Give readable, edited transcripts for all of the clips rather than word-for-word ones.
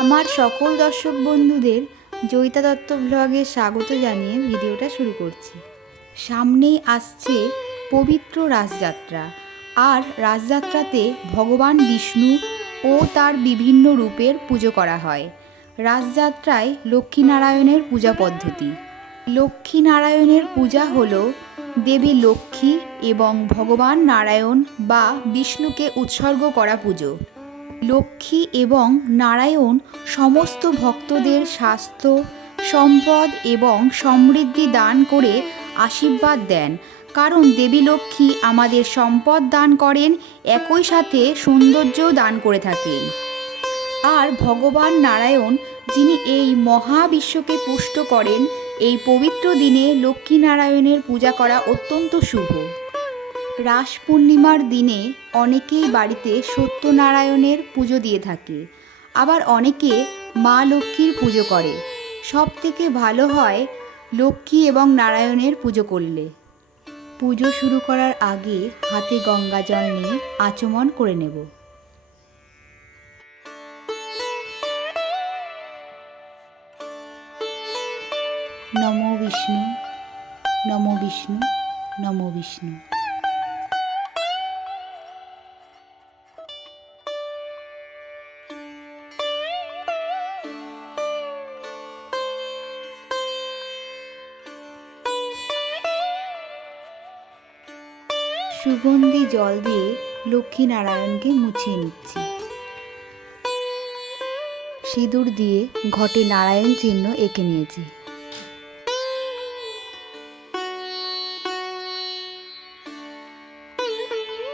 আমার সকল দর্শক বন্ধুদের জয়িতা দত্ত ব্লগে স্বাগত জানিয়ে ভিডিওটা শুরু করছি। সামনেই আসছে পবিত্র রাসযাত্রা, আর রাসযাত্রাতে ভগবান বিষ্ণু ও তার বিভিন্ন রূপের পুজো করা হয়। রাসযাত্রায় লক্ষ্মীনারায়ণের পূজা পদ্ধতি। লক্ষ্মীনারায়ণের পূজা হল দেবী লক্ষ্মী এবং ভগবান নারায়ণ বা বিষ্ণুকে উৎসর্গ করা পুজো। লক্ষ্মী এবং নারায়ণ সমস্ত ভক্তদের স্বাস্থ্য, সম্পদ এবং সমৃদ্ধি দান করে আশীর্বাদ দেন, কারণ দেবী লক্ষ্মী আমাদের সম্পদ দান করেন, একই সাথে সৌন্দর্যও দান করে থাকেন। আর ভগবান নারায়ণ, যিনি এই মহাবিশ্বকে পুষ্ট করেন, এই পবিত্র দিনে লক্ষ্মীনারায়ণের পূজা করা অত্যন্ত শুভ। রাস পূর্ণিমার দিনে অনেকেই বাড়িতে সত্যনারায়ণের পুজো দিয়ে থাকে, আবার অনেকে মা লক্ষ্মীর পুজো করে। সব থেকে ভালো হয় লক্ষ্মী এবং নারায়ণের পুজো করলে। পুজো শুরু করার আগে হাতে গঙ্গা জল নিয়ে আচমন করে নেব। নমো বিষ্ণু, নমো বিষ্ণু, নমো বিষ্ণু। সুগন্ধি জল দিয়ে লক্ষ্মীনারায়ণকে মুছিয়ে নিচ্ছি। সিঁদুর দিয়ে ঘটে নারায়ণ চিহ্ন এঁকে নিয়েছি।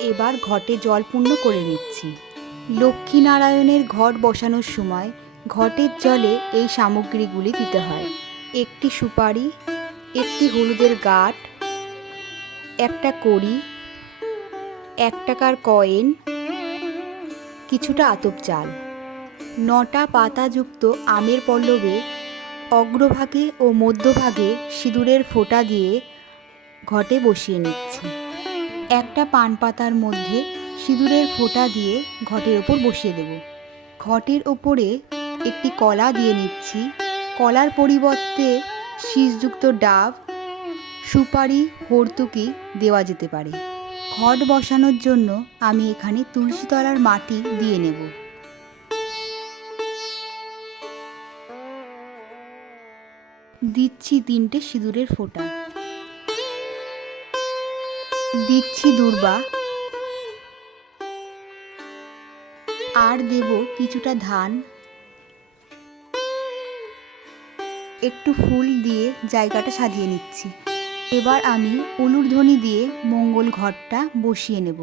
এবার ঘটে জল পূর্ণ করে নিচ্ছি। লক্ষ্মীনারায়ণের ঘট বসানোর সময় ঘটের জলে এই সামগ্রীগুলি দিতে হয়: একটি সুপারি, একটি হলুদের গাঁট, একটা কড়ি, 1 টাকার কয়েন, কিছুটা আতপ চাল। 9টা পাতাযুক্ত আমের পল্লবে অগ্রভাগে ও মধ্যভাগে সিঁদুরের ফোঁটা দিয়ে ঘটে বসিয়ে নিচ্ছি। একটা পান পাতার মধ্যে সিঁদুরের ফোঁটা দিয়ে ঘটের ওপর বসিয়ে দেব। ঘটের ওপরে একটি কলা দিয়ে নিচ্ছি। কলার পরিবর্তে শীষযুক্ত ডাব, সুপারি, হর্তুকি দেওয়া যেতে পারে। ঘট বসানোর জন্য আমি এখানে তুলসী তলার মাটি দিয়ে নেব। দিচ্ছি 3টে সিঁদুরের ফোঁটা। দিচ্ছি দূর্বা, আর দেব কিছুটা ধান। একটু ফুল দিয়ে জায়গাটা সাজিয়ে নিচ্ছি। এবার আমি উলুধ্বনি দিয়ে মঙ্গল ঘটটা বসিয়ে নেব।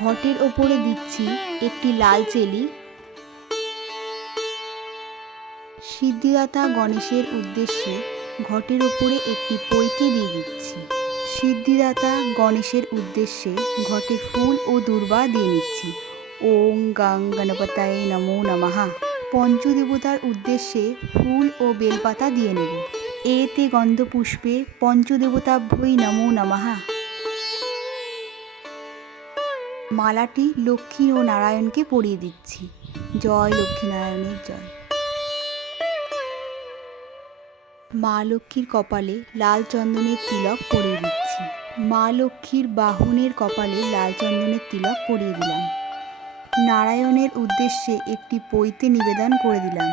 ঘটের ওপরে দিচ্ছি একটি লাল চেলি। সিদ্ধিদাতা গণেশের উদ্দেশ্যে ঘটের ওপরে একটি পৈতে দিয়ে দিচ্ছি। সিদ্ধিদাতা গণেশের উদ্দেশ্যে ঘটে ফুল ও দূর্বা দিয়ে নিচ্ছি। ওং গাং গণপতায়ে নমো নমঃ। পঞ্চদেবতার উদ্দেশ্যে ফুল ও বেলপাতা দিয়ে নেব। এতে গন্ধপুষ্পে পঞ্চদেবতাভ্যই নমো নমঃ। মালাটি লক্ষ্মী ও নারায়ণকে পরিয়ে দিচ্ছি। জয় লক্ষ্মীনারায়ণের জয়। মা লক্ষ্মীর কপালে লাল চন্দনের তিলক পরিয়ে দিচ্ছি। মা লক্ষ্মীর বাহনের কপালে লাল চন্দনের তিলক পরিয়ে দিলাম। নারায়ণের উদ্দেশ্যে একটি পৈতে নিবেদন করে দিলাম।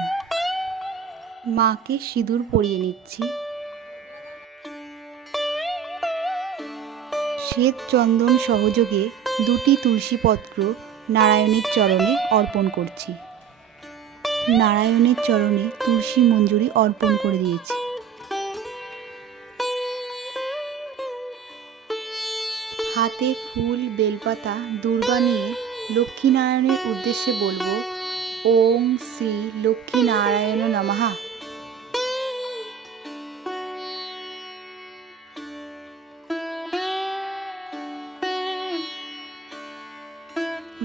মাকে সিঁদুর পরিয়ে নিচ্ছি। শ্বেত চন্দন সহযোগে 2টি তুলসী পত্র নারায়ণের চরণে অর্পণ করছি। নারায়ণের চরণে তুলসী মঞ্জুরি অর্পণ করে দিয়েছি। হাতে ফুল, বেলপাতা, দূর্বা নিয়ে লক্ষ্মীনারায়ণের উদ্দেশ্যে বলবো ওং শ্রী লক্ষ্মীনারায়ণ নমঃ।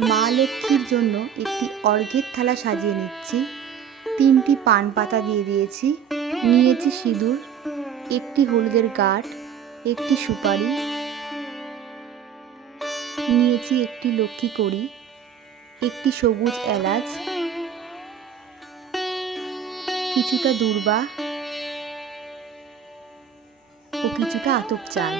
মা লক্ষ্মীর জন্য একটি অর্ঘ্যের থালা সাজিয়ে নিচ্ছি। 3টি পান পাতা দিয়ে দিয়েছি, নিয়েছি সিঁদুর, একটি হলুদের গাঁট, একটি সুপারি, নিয়েছি একটি লক্ষ্মী কড়ি, একটি সবুজ এলাচ, কিছুটা দূর্বা ও কিছুটা আতপ চাল।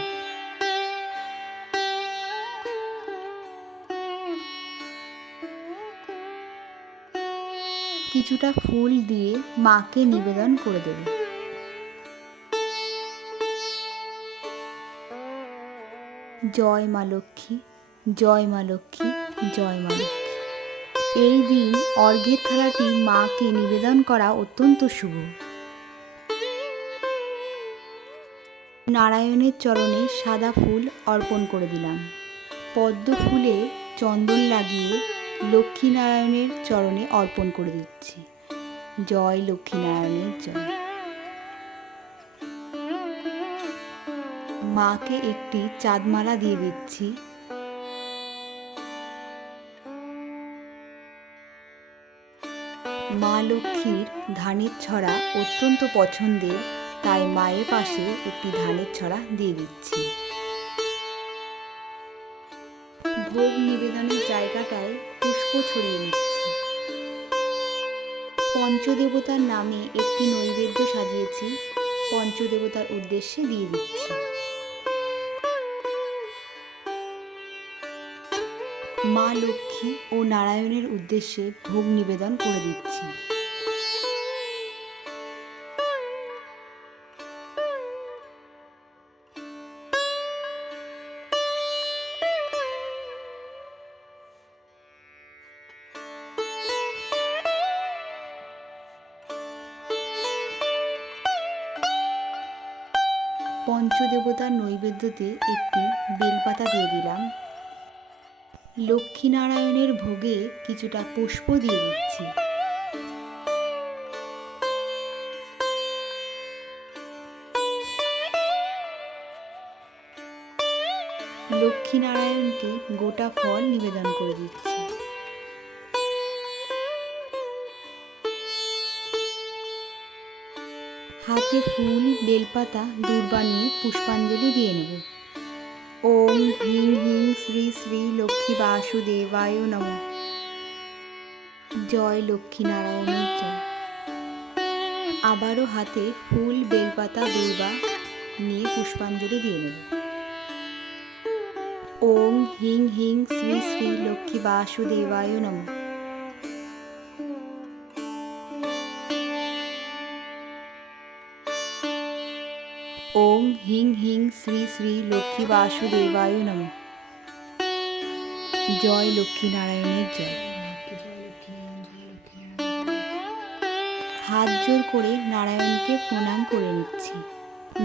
কিছুটা ফুল দিয়ে মাকে নিবেদন করে দেব। জয় মা লক্ষ্মী, জয় মা লক্ষ্মী, জয় মা লক্ষ্মী। এই দিন অর্ঘ্যের থালাটি মাকে নিবেদন করা অত্যন্ত শুভ। নারায়ণের চরণে সাদা ফুল অর্পণ করে দিলাম। পদ্ম ফুলে চন্দন লাগিয়ে লক্ষ্মীনারায়ণের চরণে অর্পণ করে দিচ্ছি। জয় লক্ষ্মীনারায়ণের জয়। মাকে একটি চাঁদমালা দিয়ে দিচ্ছি। মা লক্ষ্মীর ধানের ছড়া অত্যন্ত পছন্দের, তাই মায়ের পাশে একটি ধানের ছড়া দিয়ে দিচ্ছি। ভোগ নিবেদনের জায়গাটায় পুষ্প ছড়িয়ে নিচ্ছি। পঞ্চদেবতার নামে একটি নৈবেদ্য সাজিয়েছি, পঞ্চদেবতার উদ্দেশ্যে দিয়ে দিচ্ছি। মা লক্ষ্মী ও নারায়ণের উদ্দেশ্যে ভোগ নিবেদন করে দিচ্ছি। পঞ্চদেবতার নৈবেদ্যতে একটি বেলপাতা দিয়ে দিলাম। লক্ষ্মীনারায়ণের ভোগে কিছুটা পুষ্প দিয়ে দিচ্ছি। লক্ষ্মীনারায়ণকে গোটা ফল নিবেদন করে দিচ্ছি। হাতে ফুল, বেলপাতা, দূর্বা নিয়ে পুষ্পাঞ্জলি দিয়ে নেব। ওম হ্রিং হ্রিং শ্রী শ্রী লক্ষ্মী বাসুদেবায় নমঃ। জয় লক্ষ্মীনারায়ণের জয়। আবারও হাতে ফুল, বেলপাতা, দূর্বা নিয়ে পুষ্পাঞ্জলি দিয়ে নেব। ওম হ্রিং হ্রিং শ্রী শ্রী লক্ষ্মী বাসুদেবায় নমঃ। ওম হ্রিং হ্রিং শ্রী শ্রী লক্ষ্মী বাসুদেবায় নমঃ। জয় লক্ষ্মীনারায়ণের জয়। হাত জোর করে নারায়ণকে প্রণাম করে নিচ্ছি।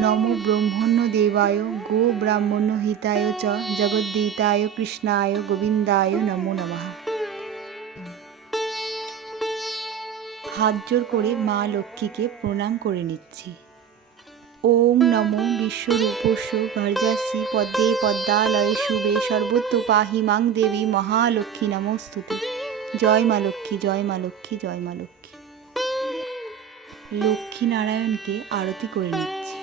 নম ব্রহ্মণ্য দেবায় গো ব্রাহ্মণ্য হিতায় চ জগদ্দিতায় কৃষ্ণায় গোবিন্দায় নমো নমঃ। হাত জোর করে মা লক্ষ্মীকে প্রণাম করে নিচ্ছি। ওম নমো বিশ্বরূপস্য ভর্যাসি পদ্মে পদ্মালয়ে শুভে সর্বতো পাহি মাং দেবী মহালক্ষ্মী নমস্তুতে। জয় মা লক্ষ্মী, জয় মা লক্ষ্মী, জয় মা লক্ষ্মী। লক্ষ্মীনারায়ণকে আরতি করে নিচ্ছি।